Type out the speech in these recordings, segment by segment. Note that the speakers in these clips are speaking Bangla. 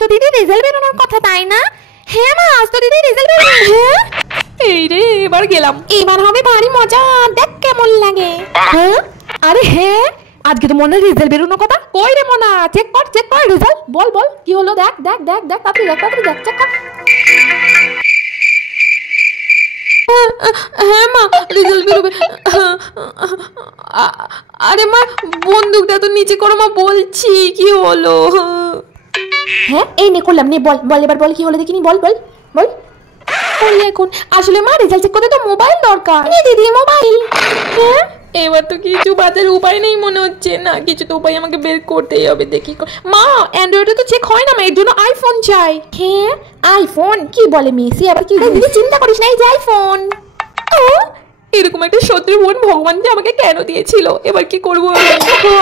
তো দিদি রেজাল্ট বেরোনোর কথা, তাই না? হ্যাঁ মা, আজ তো দিদি রেজাল্ট বেরোনো। হ্যাঁ এই রে, এবার গেলাম, এবার হবে ভারী মজা, দেখ কেমন লাগে। হ্যাঁ আরে হ্যাঁ, আজকে তো মনে রেজাল্ট বেরোনোর কথা। কই রে মনা, চেক কর রেজাল্ট, বল কি হলো, দেখ তাড়াতাড়ি দেখ, চেক কর। হ্যাঁ মা, রেজাল্ট বেরোবে। আরে মা, বন্দুকটা তো নিচে করো মা, বলছি কি হলো। হ্যাঁ এই নে করলাম, নে বল এবার বল কি হলো দেখিনি, বল এখন। আসলে মা রেজাল্ট চেক করতে তো মোবাইল দরকার। দিদি মোবাইল। হ্যাঁ এবার তো কিছু বাজার উপায় নেই মনে হচ্ছে, না কিছু তো উপায় আমাকে বের করতেই হবে। দেখি মা, অ্যান্ড্রয়েডে তো চেক হয় না মা, এর জন্য আইফোন চাই। হ্যাঁ আইফোন, কি বলে মেসি আবার কি? দিদি চিন্তা করিস না, এই যে আইফোন। এরকম একটা শত্রু বোন ভগবান যে আমাকে কেন দিয়েছিল, এবার কি করবো?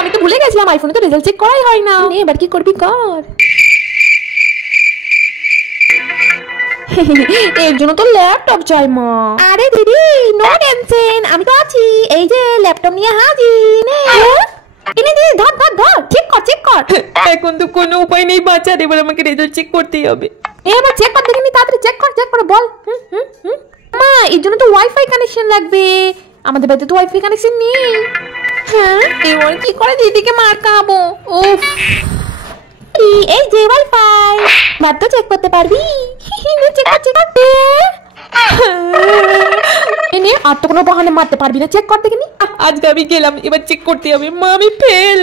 আমি তো ভুলে গেছিলাম, আইফোনে তো রেজাল্ট চেক করাই হয় না। এবার কি করবি কর। এর জন্য তো ল্যাপটপ চাই মা। আরে দিদি নো টেনশন, আমি তো আছি, এই যে ল্যাপটপ নিয়ে হাজির। এনে দিদি ধর, চেক কর। এখন তো কোনো উপায় নেই বাঁচার, এবার আমাকে রেজাল্ট চেক করতেই হবে। এবার চেক কর দেখিনি, তাড়াতাড়ি চেক কর বল। মা এর জন্য তো ওয়াইফাই কানেকশন লাগবে, আমাদের বাড়িতে তো ওয়াইফাই কানেকশন নেই। হ্যাঁ এবার কি করে দিদিকে মার খাবো। উফ, এই যে ওয়াইফাই, বাদ তো চেক করতে পারবি। চেক করতে এনে আর তো কোনো বাহানে মারতে পারবি না, চেক কর দেখিনি। আজকে আমি গেলাম, এবার চেক করতে হবে। মা আমি ফেল।